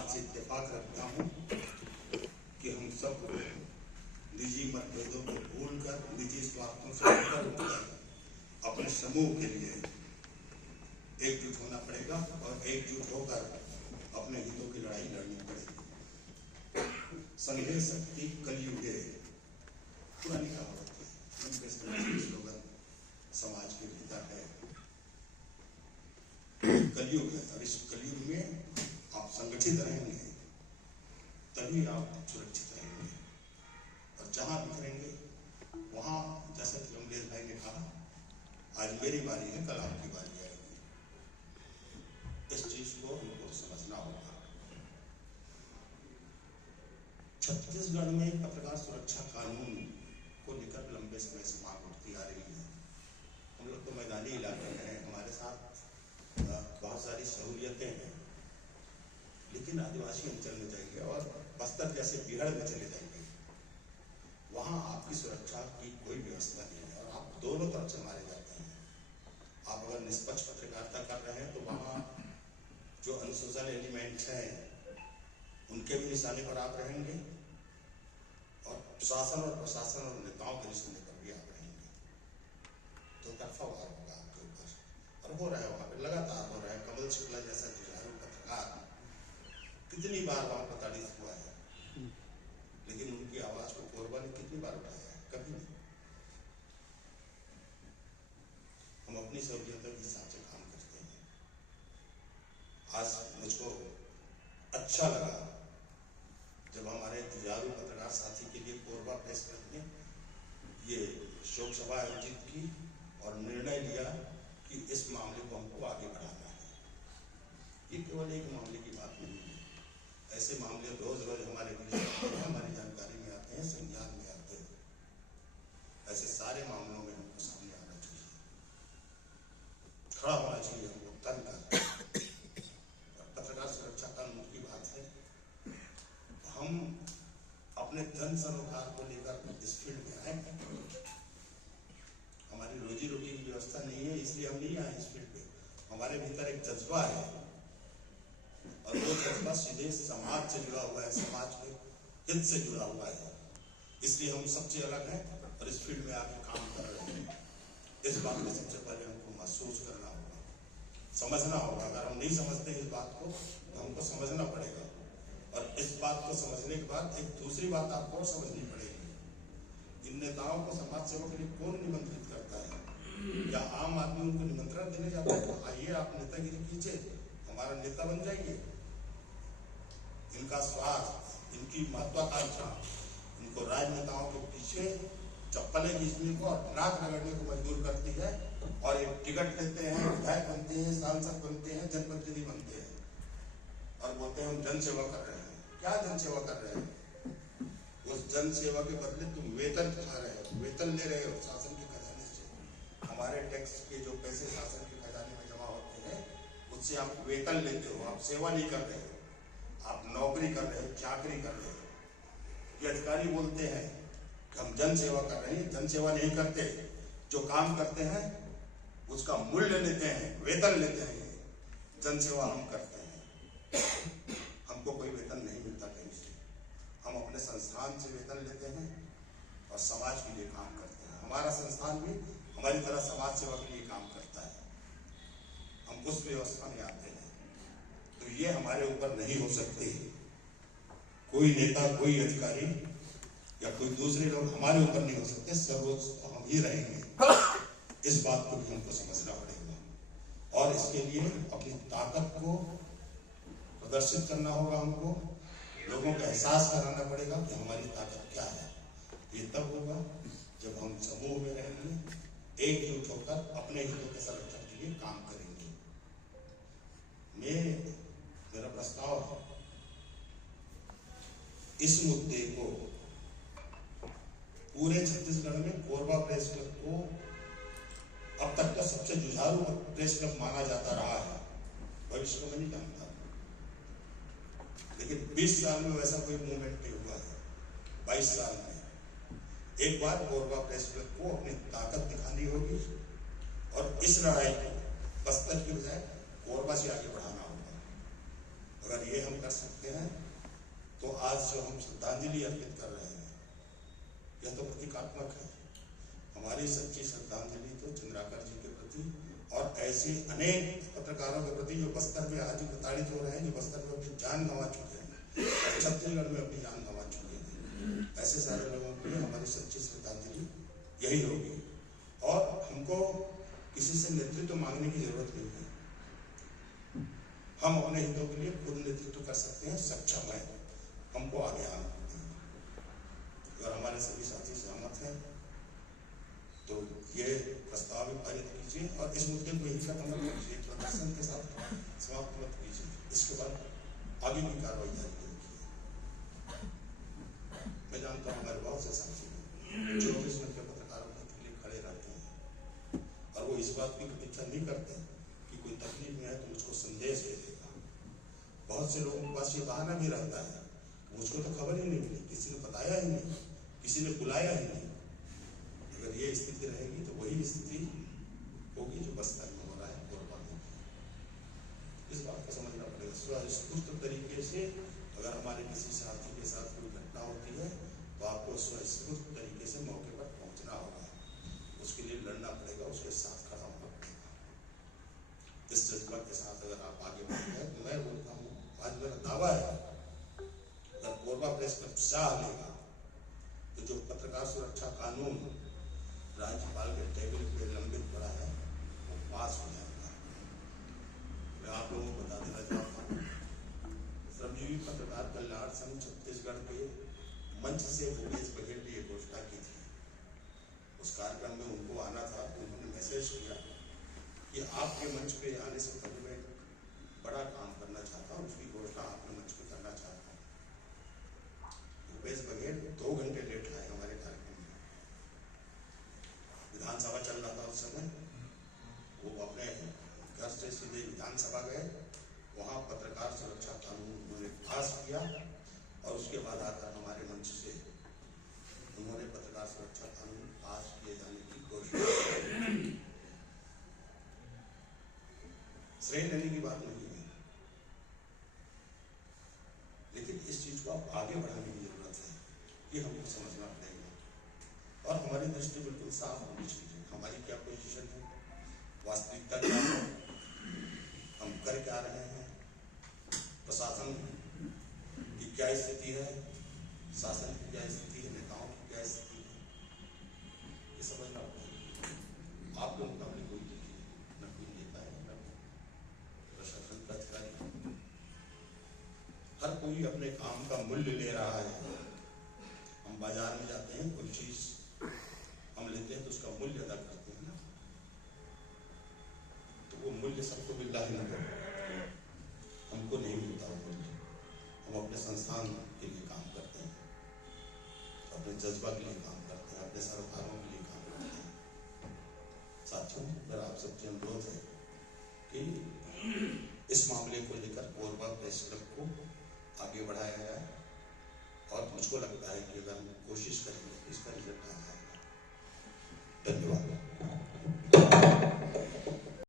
बात से इत्तेफाक रखता हूँ कि हम सब निजी मतभेदों को भूलकर, निजी स्वार्थों से ऊपर उठकर अपने समूह के लिए एकजुट होना पड़ेगा और एकजुट होकर अपने हितों की लड़ाई लड़नी पड़ेगी। संघे शक्ति कलयुगे, पुरानी कहावत है, स्लोगन समाज के भीतर है। कलयुग है, और इस कलयुग में आप संगठित रहेंगे तभी आप सुरक्षित रहेंगे। और जहां बिखरेंगे वहां, जैसे कि अमलेश भाई ने कहा, आज मेरी बारी है, कल आपकी बारी आएगी। इस चीज को हमको समझना होगा। छत्तीसगढ़ में पत्रकार सुरक्षा कानून को लेकर लंबे समय से मांग उठती आ रही है। हम लोग तो मैदानी इलाके में हैं, हमारे साथ बहुत सारी सहूलियतें हैं, लेकिन आदिवासी अंचल में जाइए और बस्तर जैसे बिहार में चले जाएंगे, वहां आपकी सुरक्षा की कोई व्यवस्था नहीं है और आप दोनों तरफ से मारे जाते हैं। आप अगर निष्पक्ष पत्रकारिता कर रहे हैं तो वहां जो अनसोशल एलिमेंट हैं उनके भी निशाने पर आप रहेंगे और शासन और प्रशासन और नेताओं के निशाने पर भी आप रहेंगे। तो तरफा वार होगा आपके ऊपर, और हो रहा है, वहां पर लगातार हो रहा है। कमल शुक्ला जैसा जुझारू पत्रकार कितनी बार वहां प्रताड़ित हुआ है, लेकिन उनकी आवाज को कोरबा ने कितनी बार उठाया है? कभी नहीं। हम अपनी सहूलियतों के हिसाब से काम करते हैं। आज मुझको अच्छा लगा जब हमारे जुझारू पत्रकार साथी के लिए कोरबा प्रेस क्लब ने ये शोक सभा आयोजित की और निर्णय लिया कि इस मामले को हमको आगे बढ़ाना है। ये केवल एक मामले की बात नहीं है, ऐसे मामले रोज रोज हमारे बीच हमारी जानकारी में आते हैं, संज्ञान में आते हैं। ऐसे सारे मामलों में हमको सामने आना चाहिए, खड़ा होना चाहिए हमको तन कर। पत्रकार सुरक्षा कानून की बात है, हम अपने जन सरोकार को लेकर इस फील्ड में आए हैं। हमारी रोजी रोटी की व्यवस्था नहीं है, इसलिए हम नहीं आए इस फील्ड पे। हमारे भीतर एक जज्बा है और वो जज्बा सीधे समाज से जुड़ा हुआ है, समाज के हित से जुड़ा हुआ है, इसलिए हम सबसे अलग हैं और इस फील्ड में आके काम कर रहे हैं। इस बात को सबसे पहले हमको महसूस करना होगा, समझना होगा। अगर हम नहीं समझते इस बात को तो हमको समझना पड़ेगा, और इस बात को समझने के बाद एक दूसरी बात आपको और समझनी पड़ेगी। इन नेताओं को समाज सेवा के लिए कौन निमंत्रित करता है? या आम आदमी उनको निमंत्रण देने जाता है, तो आइए आप नेतागिरी कीजिए, हमारा नेता बन जाइए। इनका स्वार्थ, इनकी महत्वाकांक्षा इनको राजनेताओं के पीछे चप्पलें खींचने को और नाक रगड़ने को मजबूर करती है, और एक टिकट लेते हैं, विधायक बनते हैं, सांसद बनते हैं, जनप्रतिनिधि बनते हैं और बोलते हैं हम जन सेवा कर रहे हैं। क्या जन सेवा कर रहे हैं? उस जन सेवा के बदले तुम वेतन खा रहे हो, वेतन ले रहे हो शासन के खजाने से। हमारे टैक्स के जो पैसे शासन के खजाने में जमा होते हैं उससे आप वेतन लेते हो, आप सेवा नहीं कर रहे हो, आप नौकरी कर रहे हो, चाकरी कर रहे हो। ये अधिकारी बोलते हैं कि हम जन सेवा कर रहे हैं, जन सेवा नहीं करते। जो काम करते हैं उसका मूल्य लेते हैं, वेतन लेते हैं। जन सेवा हम करते हैं, हमको कोई वेतन नहीं मिलता कहीं से। हम अपने संस्थान से वेतन लेते हैं और समाज के लिए काम करते हैं। हमारा संस्थान भी हमारी तरह समाज सेवा के लिए काम करता है। हम उस व्यवस्था में आते हैं, तो ये हमारे ऊपर नहीं हो सकती। कोई नेता, कोई अधिकारी या कोई दूसरे लोग हमारे ऊपर नहीं हो सकते। सर्वोच्च तो हम ही रहेंगे। इस बात को भी हमको समझना पड़ेगा, और इसके लिए अपनी ताकत को प्रदर्शित करना होगा। हमको लोगों को एहसास कराना पड़ेगा कि हमारी ताकत क्या है। ये तब होगा जब हम समूह में रहेंगे, एकजुट होकर अपने हितों के संरक्षण के लिए काम करेंगे। मेरा प्रस्ताव है इस मुद्दे को पूरे छत्तीसगढ़ में कोरबा प्रेस क्लब को अब तक का सबसे जुझारू प्रेस क्लब माना जाता रहा है। भविष्य में नहीं जानता, लेकिन 20 साल में वैसा कोई मूवमेंट नहीं हुआ है। 22 साल में एक बार कोरबा प्रेस क्लब को अपनी ताकत दिखानी होगी, और इस लड़ाई को बस्तर की बजाय कोरबा से आगे बढ़ाना होगा। अगर ये हम कर सकते हैं तो आज जो हम श्रद्धांजलि अर्पित कर रहे हैं यह तो प्रतीकात्मक है। हमारी सच्ची श्रद्धांजलि तो चंद्राकर जी के प्रति और ऐसे अनेक पत्रकारों के प्रति जो बस्तर में आज प्रताड़ित हो रहे हैं, जो बस्तर में अपनी जान गंवा चुके हैं और छत्तीसगढ़ में अपनी जान गंवा चुके हैं, ऐसे सारे लोगों के लिए हमारी सच्ची श्रद्धांजलि यही होगी। और हमको किसी से नेतृत्व मांगने की जरूरत नहीं है। हम अपने हितों के लिए खुद नेतृत्व कर सकते हैं, सक्षम है, हमको आगे आना है। अगर हमारे सभी साथी सहमत हैं तो ये प्रस्ताव भी पारित कीजिए और इस मुद्दे को यही खत्म मत कीजिए, प्रदर्शन के साथ समाप्त मत कीजिए। इसके बाद आगे की कार्रवाई जारी रखिए। मैं जानता हूँ हमारे बहुत से साथी 24 घंटे पत्रकारों के लिए खड़े रहते हैं और वो इस बात की प्रतीक्षा नहीं करते कि कोई तकलीफ में है तो मुझको संदेश दे देगा। बहुत से लोगों के पास ये बहाना भी रहता है, मुझको तो खबर ही नहीं मिली, किसी ने बताया ही नहीं, किसी ने बुलाया ही नहीं। अगर ये स्थिति रहेगी तो वही स्थिति होगी जो बस्तर में हो रहा है, कोरबा में। इस बात को समझना पड़ेगा। स्वस्फूर्त तरीके से अगर हमारे किसी साथी के साथ कोई घटना होती है तो आपको स्वस्फूर्त तरीके से मौके पर पहुंचना होगा, उसके लिए लड़ना पड़ेगा, उसके साथ खड़ा होना पड़ेगा। इस जज्बा के साथ अगर आप आगे बढ़ते हैं तो मैं बोलता हूँ, आज मेरा दावा है अगर कोरबा प्रेस क्लब चाह लेगा तो जो पत्रकार सुरक्षा कानून राज्यपाल के टेबल पे लंबित पड़ा है वो पास हो जाएगा। मैं आप लोगों को बता देना चाहता हूँ, श्रमजीवी पत्रकार कल्याण संघ छत्तीसगढ़ के मंच से भूपेश बघेल ने ये घोषणा की थी। उस कार्यक्रम में उनको आना था तो उन्होंने मैसेज किया कि आपके मंच पे आने से पहले मैं बड़ा काम करना चाहता हूँ, उसकी घोषणा आपके मंच पे करना चाहता हूँ। भूपेश बघेल 2 घंटे लेट आए हमारे कार्यक्रम में। विधानसभा चल रहा था उस समय, वो अपने घर से सीधे विधानसभा गए, वहाँ पत्रकार सुरक्षा कानून उन्होंने पास किया और उसके बाद आकर हमारे मंच से उन्होंने पत्रकार सुरक्षा कानून पास किए जाने की घोषणा। श्रेय लेने की बात नहीं है, लेकिन इस चीज को आप आगे बढ़ाने की जरूरत है, ये हमको समझना पड़ेगा। और हमारी दृष्टि बिल्कुल साफ होनी चाहिए, हमारी क्या पोजीशन है, वास्तविकता क्या है, हम कर क्या रहे हैं, प्रशासन की क्या स्थिति है, शासन की क्या स्थिति है, नेताओं की क्या स्थिति है, ये समझना पड़ेगा। आपके मुकाबले कोई न कोई नेता है, न प्रशासन का अधिकारी, हर कोई अपने काम का मूल्य ले रहा है। हम बाजार में जाते हैं, कोई चीज हम लेते हैं तो उसका मूल्य अदा करते हैं ना, तो वो मूल्य सबको मिल रहा है ना, हमको नहीं मिलता वो मूल्य। हम अपने संस्थान के लिए काम करते हैं, अपने जज्बा के लिए काम करते हैं, अपने सरकारों के लिए काम करते हैं। साथियों, मेरा आप सबसे अनुरोध है कि इस मामले को लेकर कोरबा प्रेस क्लब को आगे बढ़ाया जाए और मुझको लगता है कि अगर हम कोशिश करेंगे तो इसका रिजल्ट आ जाएगा। धन्यवाद।